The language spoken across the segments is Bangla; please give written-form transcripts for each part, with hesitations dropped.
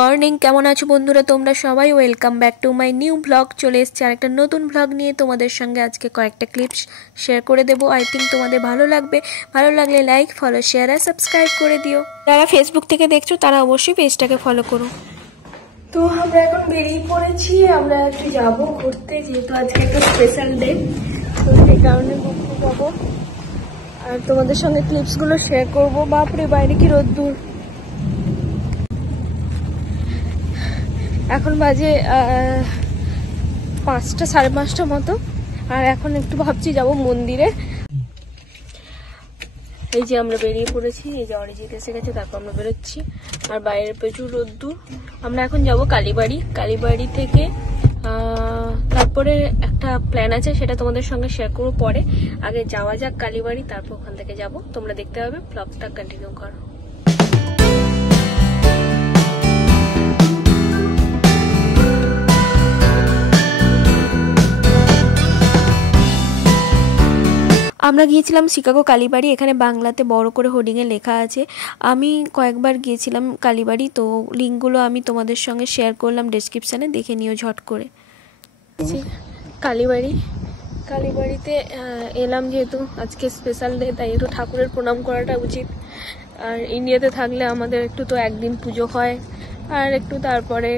মর্নিং, কেমন আছো বন্ধুরা তোমরা সবাই? Welcome back to my new blog. চলে এসেছি আর একটা নতুন ব্লগ নিয়ে তোমাদের সঙ্গে। আজকে কয়েকটা ক্লিপস শেয়ার করে দেবো। আই থিঙ্ক তোমাদের ভালো লাগবে। ভালো লাগলে লাইক, ফলো, শেয়ার আর সাবস্ক্রাইব করে দিও। যারা ফেসবুক থেকে দেখছো তারা অবশ্যই পেজটাকে ফলো করো। তো আমরা এখন বেরিয়ে পড়েছি, আমরা একটু যাবো ঘুরতে, যেহেতু আজকে একটা স্পেশাল ডে, তো সেই কারণে ঘুরতে যাবো আর তোমাদের সঙ্গে ক্লিপসগুলো শেয়ার করবো। বাপরে, বাইরে কি রোদ্দুর! এখন বাজে 5টা, 5:30 মতো। আর এখন একটু ভাবছি যাব মন্দিরে। এই যে আমরা বেরিয়ে পড়েছি, এই যে অরিজিৎ এসে গেছে, তারপর আমরা বেরোচ্ছি। আর বাইরের প্রচুর রোদ্দুর। আমরা এখন যাব কালীবাড়ি। কালীবাড়ি থেকে তারপরে একটা প্ল্যান আছে, সেটা তোমাদের সঙ্গে শেয়ার করবো পরে। আগে যাওয়া যাক কালীবাড়ি, তারপর ওখান থেকে যাব। তোমরা দেখতে হবে, ব্লগটা কন্টিনিউ করো। আমরা গিয়েছিলাম শিকাগো কালীবাড়ি। এখানে বাংলাতে বড় করে হোর্ডিংয়ে লেখা আছে। আমি কয়েকবার গিয়েছিলাম কালীবাড়ি, তো লিঙ্কগুলো আমি তোমাদের সঙ্গে শেয়ার করলাম ডেসক্রিপশানে, দেখে নিও ঝট করে। কালীবাড়িতে এলাম, যেহেতু আজকে স্পেশাল ডে, তাই একটু ঠাকুরের প্রণাম করাটা উচিত। আর ইন্ডিয়াতে থাকলে আমাদের একটু তো একদিন পুজো হয়, আর একটু তারপরে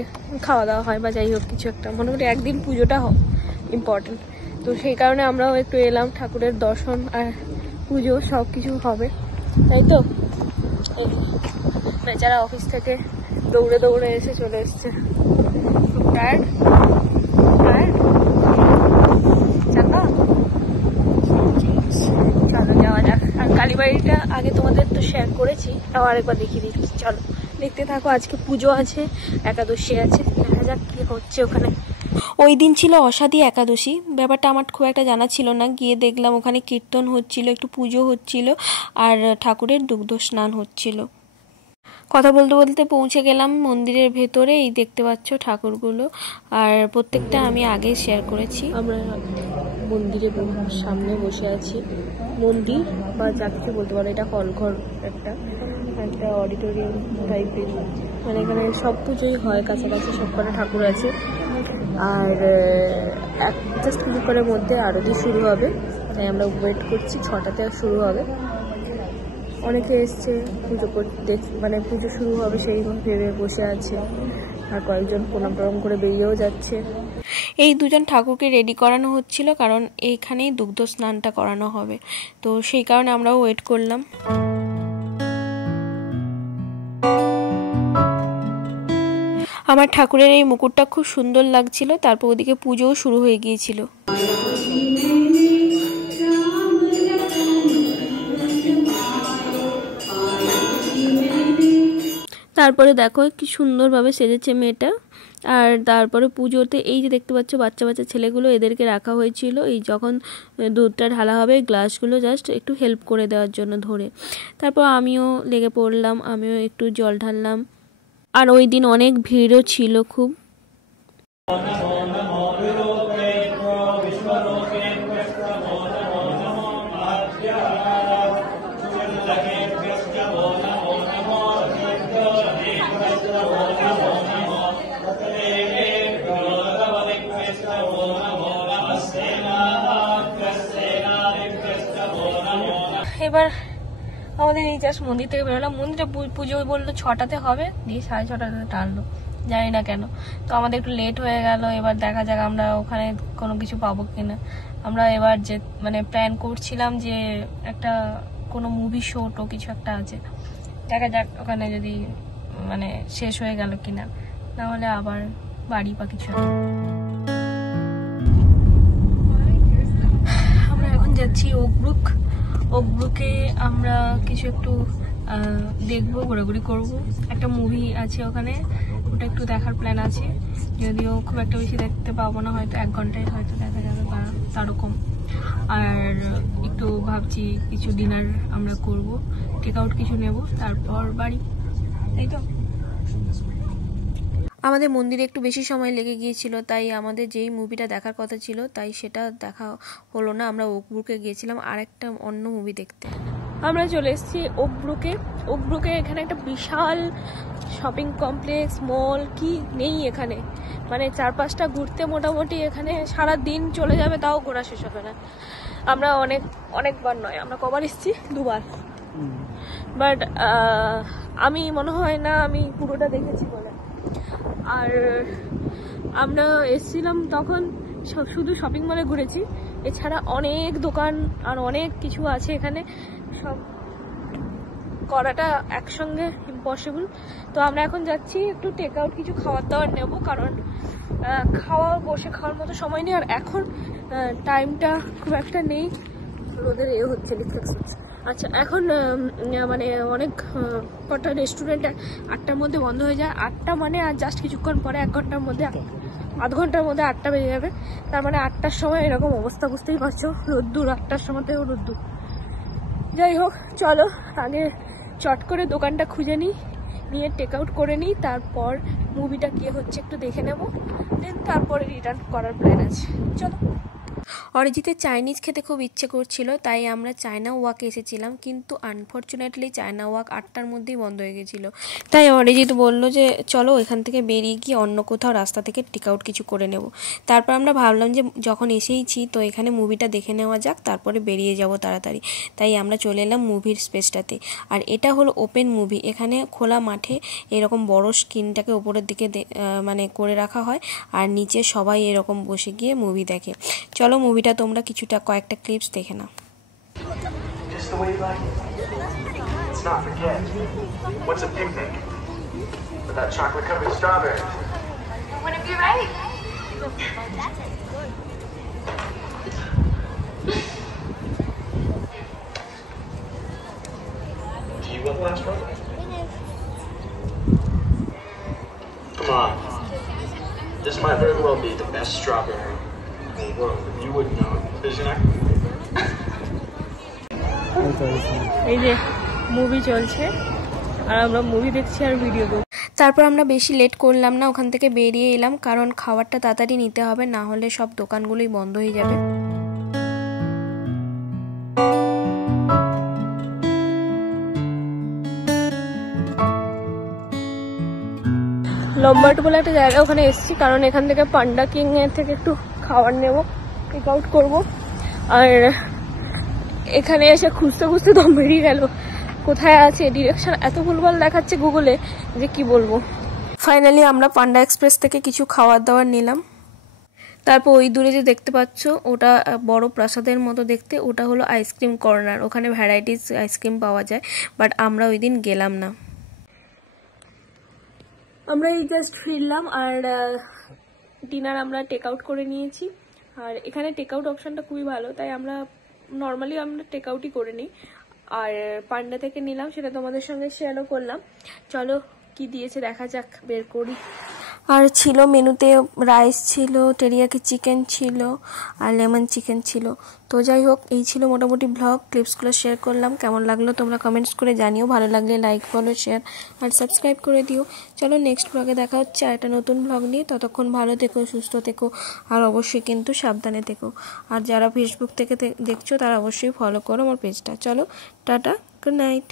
খাওয়া দাওয়া হয়, বা যাই হোক কিছু একটা, মোটামুটি একদিন পুজোটা ইম্পর্টেন্ট। তো সেই কারণে আমরাও একটু এলাম, ঠাকুরের দর্শন আর পুজো সব কিছু হবে, তাই তো। বেচারা অফিস থেকে দৌড়ে দৌড়ে এসে চলে এসছে, খুব টায়ার্ড। চলো যাওয়া যাক। আর কালীবাড়িটা আগে তোমাদের তো শেয়ার করেছি, তাও আরেকবার দেখিয়ে দিচ্ছি, চলো দেখতে থাকো। আজকে পুজো আছে, একাদশী আছে, দেখা যাক কি হচ্ছে ওখানে। ওই দিন ছিল অষাঢ়ী একাদশী। ব্যাপারটা আমার খুব একটা জানা ছিল না। গিয়ে দেখলাম ওখানে কীর্তন হচ্ছিল, একটু পুজো হচ্ছিল, আর ঠাকুরের দুগ্ধ স্নান হচ্ছিল। কথা বলতে বলতে পৌঁছে গেলাম মন্দিরের ভেতরে। এই দেখতে পাচ্ছ ঠাকুরগুলো, আর প্রত্যেকটা আমি আগে শেয়ার করেছি। আমরা মন্দিরের সামনে বসে আছি। মন্দির বা যা কিছু বলতে পারো, এটা হলঘর, একটা অডিটোরিয়াম টাইপের। মানে এখানে সব পুজোই হয়, কাছাকাছি সব কটা ঠাকুর আছে। আর জাস্ট কিছুক্ষণের মধ্যে আরতি শুরু হবে, তাই আমরা ওয়েট করছি। 6টাতে শুরু হবে। অনেকে এসছে পুজো করতে, মানে পুজো শুরু হবে সেই ভেবে বসে আছে, আর কয়েকজন প্রণাম টনাম করে বেরিয়েও যাচ্ছে। এই দুজন ঠাকুরকে রেডি করানো হচ্ছিল, কারণ এইখানেই দুগ্ধ স্নানটা করানো হবে, তো সেই কারণে আমরাও ওয়েট করলাম। আমার ঠাকুরের এই মুকুটটা খুব সুন্দর লাগছিল। তারপর ওদিকে পুজোও শুরু হয়ে গিয়েছিল। তারপরে দেখো কি সুন্দরভাবে সেজেছে মেয়েটা। আর তারপরে পুজোতে এই যে দেখতে পাচ্ছ বাচ্চা বাচ্চা ছেলেগুলো, এদেরকে রাখা হয়েছিল এই যখন দুধটা ঢালা হবে, গ্লাসগুলো জাস্ট একটু হেল্প করে দেওয়ার জন্য ধরে। তারপর আমিও লেগে পড়লাম, আমিও একটু জল ঢাললাম। আর ওই দিন অনেক ভিড়ও ছিল খুব। এবার আমাদের এই জাস্ট মন্দির থেকে বেরোলাম। মন্দিরে পুজো বললো 6টাতে হবে, দিয়ে 6:30টাতে টানলো, জানি না কেন। তো আমাদের একটু লেট হয়ে গেল। এবার দেখা যাক আমরা ওখানে কোনো কিছু পাবো কিনা। আমরা এবার যে মানে প্ল্যান করছিলাম যে একটা কোনো মুভি শো টো কিছু একটা আছে, দেখা যাক ওখানে যদি মানে শেষ হয়ে গেল কিনা, নাহলে আবার বাড়ি বা কিছু। আমরা এখন যাচ্ছি ওকব্রুকে। আমরা কিছু একটু দেখবো, ঘোরাঘুরি করবো। একটা মুভি আছে ওখানে, ওটা একটু দেখার প্ল্যান আছে। যদিও খুব একটা বেশি দেখতে পাবো না, হয়তো 1 ঘন্টায় হয়তো দেখা যাবে বা তারকম। আর একটু ভাবছি কিছু ডিনার আমরা করব, টেক আউট কিছু নেব, তারপর বাড়ি, তাই তো। আমাদের মন্দিরে একটু বেশি সময় লেগে গিয়েছিল, তাই আমাদের যেই মুভিটা দেখার কথা ছিল তাই সেটা দেখা হলো না। আমরা ওকব্রুকে গিয়েছিলাম আর একটা অন্য মুভি দেখতে। আমরা চলে এসেছি ওকব্রুকে। এখানে একটা বিশাল শপিং কমপ্লেক্স, মল কি নেই এখানে, মানে 4-5টা ঘুরতে মোটামুটি এখানে সারা দিন চলে যাবে, তাও ঘোরা শেষ হবে না। আমরা অনেকবার নয়, আমরা কবার এসেছি, 2বার। বাট আমি মনে হয় না আমি পুরোটা দেখেছি বলে। আর আমরা এসেছিলাম তখন শুধু শপিং মলে ঘুরেছি, এছাড়া অনেক দোকান আর অনেক কিছু আছে এখানে, সব করাটা একসঙ্গে ইম্পসিবল। তো আমরা এখন যাচ্ছি একটু টেক আউট কিছু খাবার দাবার নেবো, কারণ বসে খাওয়ার মতো সময় নেই। আর এখন টাইমটা খুব একটা নেই, রোদের হচ্ছে রিফ্লেক্স। আচ্ছা, এখন মানে অনেক কটা রেস্টুরেন্ট 8টার মধ্যে বন্ধ হয়ে যায়। 8টা মানে আর জাস্ট কিছুক্ষণ পরে, 1 ঘন্টার মধ্যে, আধ ঘন্টার মধ্যে 8টা বেজে যাবে। তার মানে 8টার সময় এরকম অবস্থা, বুঝতেই পারছো, রোদ্দুর। 8টার সময়তেও রোদ্দুর। যাই হোক, চলো আগে চট করে দোকানটা খুঁজে নিয়ে টেক আউট করে নিই, তারপর মুভিটা কি হচ্ছে একটু দেখে নেবো, দেন তারপরে রিটার্ন করার প্ল্যান আছে। চলো। অরিজিতের চাইনিজ খেতে খুব ইচ্ছে করছিল, তাই আমরা চায়না ওয়াকে এসেছিলাম, কিন্তু আনফর্চুনেটলি চায়না ওয়াক 8টার মধ্যেই বন্ধ হয়ে গেছিলো। তাই অরিজিৎ বলল যে চলো এখান থেকে বেরিয়ে গিয়ে অন্য কোথাও রাস্তা থেকে টেক আউট কিছু করে নেব। তারপর আমরা ভাবলাম যে যখন এসেইছি তো এখানে মুভিটা দেখে নেওয়া যাক, তারপরে বেরিয়ে যাব তাড়াতাড়ি। তাই আমরা চলে এলাম মুভির স্পেসটাতে। আর এটা হলো ওপেন মুভি, এখানে খোলা মাঠে এরকম বড় স্ক্রিনটাকে ওপরের দিকে মানে করে রাখা হয়, আর নিচে সবাই এরকম বসে গিয়ে মুভি দেখে। চলো মুভিটা তোমরা কয়েকটা ক্লিপস দেখে নাও। Come on. This might very well be the best strawberry in the world. You wouldn't know it, isn't it? এই যে মুভি চলছে আর আমরা মুভি দেখছি আর ভিডিও করছি। তারপর আমরা বেশি লেট করলাম না, ওখান থেকে বেরিয়ে এলাম, কারণ খাবারটা তাড়াতাড়ি নিতে হবে, না হলে সব দোকানগুলোই বন্ধ হয়ে যাবে। লম্বাট বলে একটা জায়গা, ওখানে এসেছি, কারণ এখান থেকে পান্ডা কিং এর থেকে একটু খাবার নেব, টেক আউট করবো। আর এখানে এসে খুঁজতে খুঁজতে দম বেরিয়ে গেল, কোথায় আছে, ডিরেকশন এত ভুলভাল দেখাচ্ছে গুগলে যে কি বলবো। ফাইনালি আমরা পান্ডা এক্সপ্রেস থেকে কিছু খাবার দাবার নিলাম। তারপর ওই দূরে যে দেখতে পাচ্ছ ওটা বড় প্রাসাদের মতো দেখতে, ওটা হলো আইসক্রিম কর্নার, ওখানে ভ্যারাইটিস আইসক্রিম পাওয়া যায়, বাট আমরা ওই দিন গেলাম না। আমরা এই জাস্ট ফিরলাম আর ডিনার আমরা টেক আউট করে নিয়েছি। আর এখানে টেক আউট অপশনটা খুবই ভালো, তাই আমরা নর্মালি টেক আউটই করে নিই। আর পান্ডা থেকে নিলাম, সেটা তোমাদের সঙ্গে শেয়ারও করলাম। চলো কি দিয়েছে দেখা যাক, বের করি। আর ছিল মেনুতে রাইস ছিল, টেরিয়াকি চিকেন ছিল, আর লেমন চিকেন ছিল। তো যাই হোক, এই ছিল মোটামুটি ব্লগ, ক্লিপসগুলো শেয়ার করলাম। কেমন লাগলো তোমরা কমেন্টস করে জানিও, ভালো লাগলে লাইক, ফলো, শেয়ার আর সাবস্ক্রাইব করে দিও। চলো নেক্সট ব্লগে দেখা হচ্ছে আর একটা নতুন ব্লগ নিয়ে। ততক্ষণ ভালো থেকো, সুস্থ থেকো, আর অবশ্যই কিন্তু সাবধানে থেকো। আর যারা ফেসবুক থেকে দেখছো তারা অবশ্যই ফলো করো আমার পেজটা। চলো টাটা, গুড নাইট।